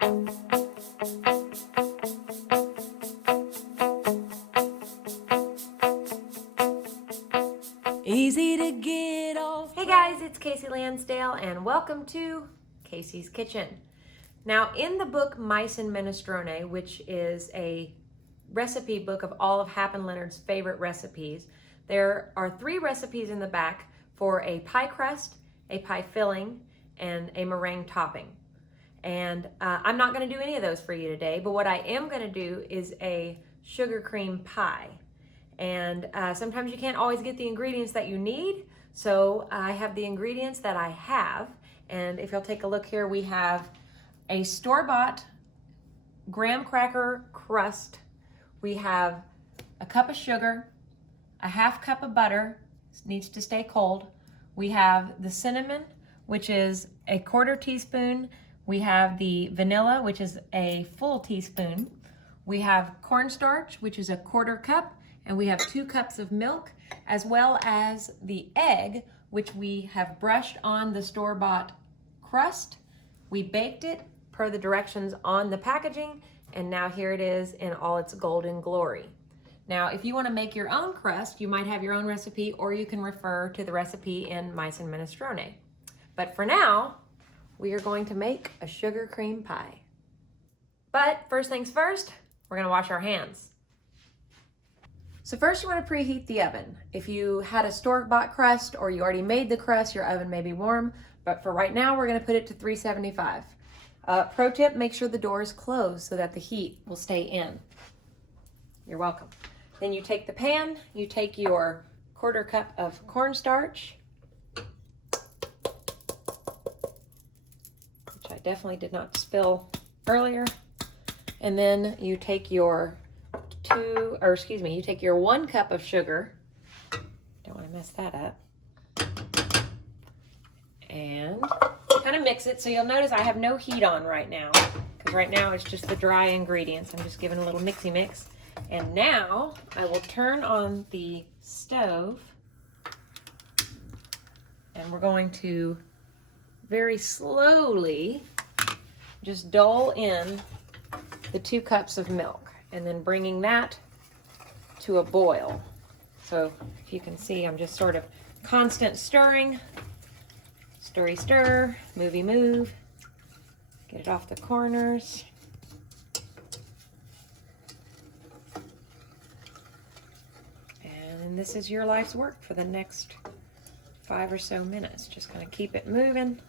Easy to get off. Hey guys, it's Kasey Lansdale and welcome to Kasey's Kitchen. Now in the book Mice and Minestrone, which is a recipe book of all of Hap and Leonard's favorite recipes, there are 3 recipes in the back for a pie crust, a pie filling, and a meringue topping. And I'm not going to do any of those for you today, but what I am going to do is a sugar cream pie. And sometimes you can't always get the ingredients that you need, so I have the ingredients that I have. And if you'll take a look here, we have a store-bought graham cracker crust. We have a cup of sugar, a half cup of butter, this needs to stay cold. We have the cinnamon, which is a 1/4 teaspoon. We have the vanilla, which is a full teaspoon. We have cornstarch, which is a 1/4 cup. And we have 2 cups of milk, as well as the egg, which we have brushed on the store-bought crust. We baked it per the directions on the packaging, and now here it is in all its golden glory. Now, if you want to make your own crust, you might have your own recipe, or you can refer to the recipe in Mice and Minestrone. But for now, we are going to make a sugar cream pie. But first things first, we're going to wash our hands. So first you want to preheat the oven. If you had a store-bought crust or you already made the crust, your oven may be warm, but for right now we're going to put it to 375. Pro tip, make sure the door is closed so that the heat will stay in. You're welcome. Then you take the pan, you take your 1/4 cup of cornstarch, which I definitely did not spill earlier, and then you take your you take your 1 cup of sugar. Don't want to mess that up. And kind of mix it. So you'll notice I have no heat on right now, because right now it's just the dry ingredients. I'm just giving a little mixy mix. And now I will turn on the stove, and we're going to very slowly just dole in the 2 cups of milk, and then bringing that to a boil. So if you can see, I'm just sort of constant stirring, stirry stir, movey move, get it off the corners. And this is your life's work for the next 5 or so minutes. Just gonna keep it moving.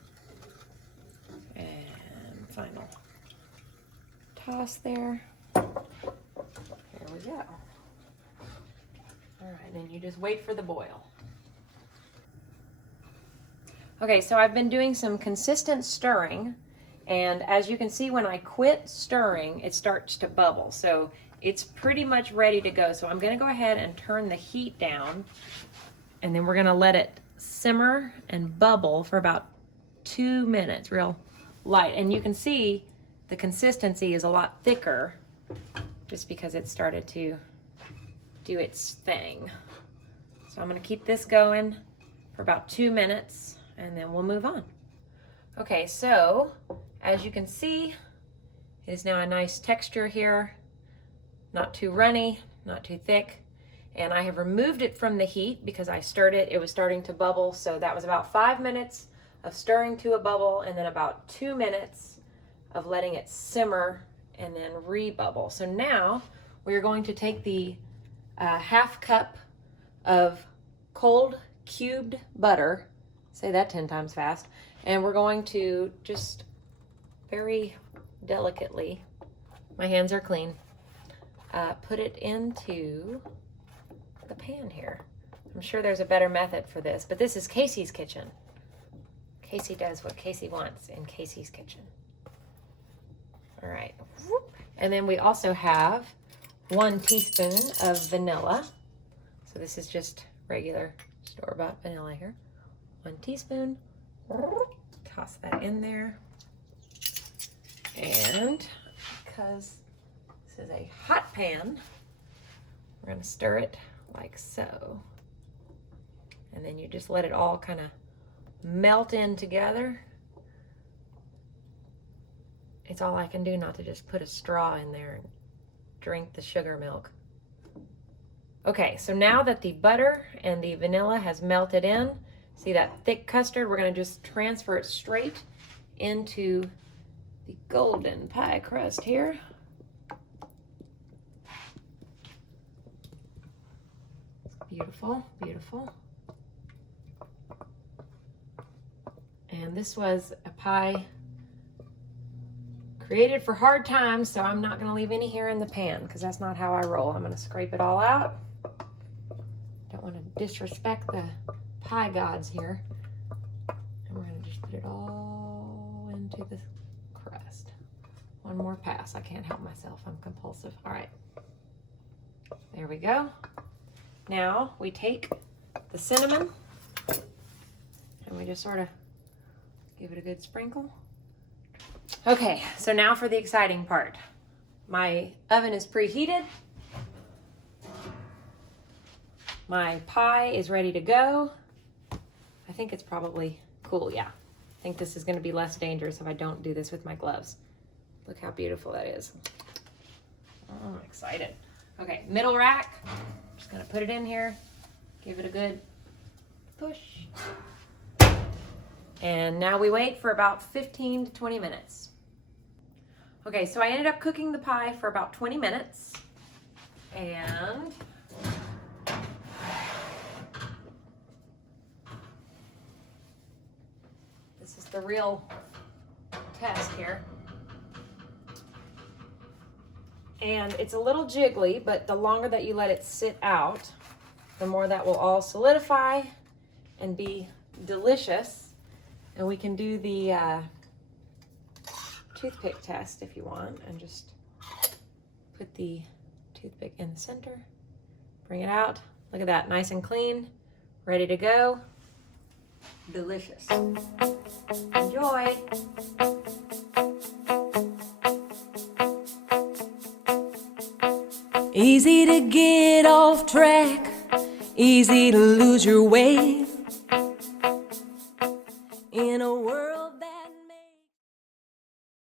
And final toss there. There we go. All right, then you just wait for the boil. Okay, so I've been doing some consistent stirring, and as you can see, when I quit stirring, it starts to bubble. So it's pretty much ready to go. So I'm gonna go ahead and turn the heat down, and then we're gonna let it simmer and bubble for about 2 minutes, real light. And you can see the consistency is a lot thicker just because it started to do its thing. So I'm gonna keep this going for about 2 minutes, and then we'll move on. Okay, so as you can see, it is now a nice texture here. Not too runny, not too thick. And I have removed it from the heat because I stirred it. It was starting to bubble, so that was about 5 minutes of stirring to a bubble, and then about 2 minutes of letting it simmer and then rebubble. So now we're going to take the half cup of cold cubed butter, say that 10 times fast, and we're going to just very delicately, my hands are clean, put it into the pan here. I'm sure there's a better method for this, but this is Kasey's kitchen. Kasey does what Kasey wants in Kasey's kitchen. All right, and then we also have 1 teaspoon of vanilla. So this is just regular store-bought vanilla here. 1 teaspoon. Toss that in there. And because this is a hot pan, we're going to stir it like so. And then you just let it all kind of melt in together. It's all I can do not to just put a straw in there and drink the sugar milk. Okay, so now that the butter and the vanilla has melted in, see that thick custard, we're gonna just transfer it straight into the golden pie crust here. Beautiful, beautiful. And this was a pie created for hard times, so I'm not gonna leave any here in the pan because that's not how I roll. I'm gonna scrape it all out. Don't wanna disrespect the pie gods here. And we're gonna just put it all into the crust. One more pass, I can't help myself, I'm compulsive. All right, there we go. Now we take the cinnamon and we just sort of give it a good sprinkle. Okay, so now for the exciting part. My oven is preheated. My pie is ready to go. I think it's probably cool, yeah. I think this is gonna be less dangerous if I don't do this with my gloves. Look how beautiful that is. Oh, I'm excited. Okay, middle rack. Just gonna put it in here, give it a good push. And now we wait for about 15 to 20 minutes. Okay, so I ended up cooking the pie for about 20 minutes. And this is the real test here. And it's a little jiggly, but the longer that you let it sit out, the more that will all solidify and be delicious. And we can do the toothpick test if you want, and just put the toothpick in the center, bring it out. Look at that, nice and clean, ready to go. Delicious. Enjoy. Easy to get off track, easy to lose your way.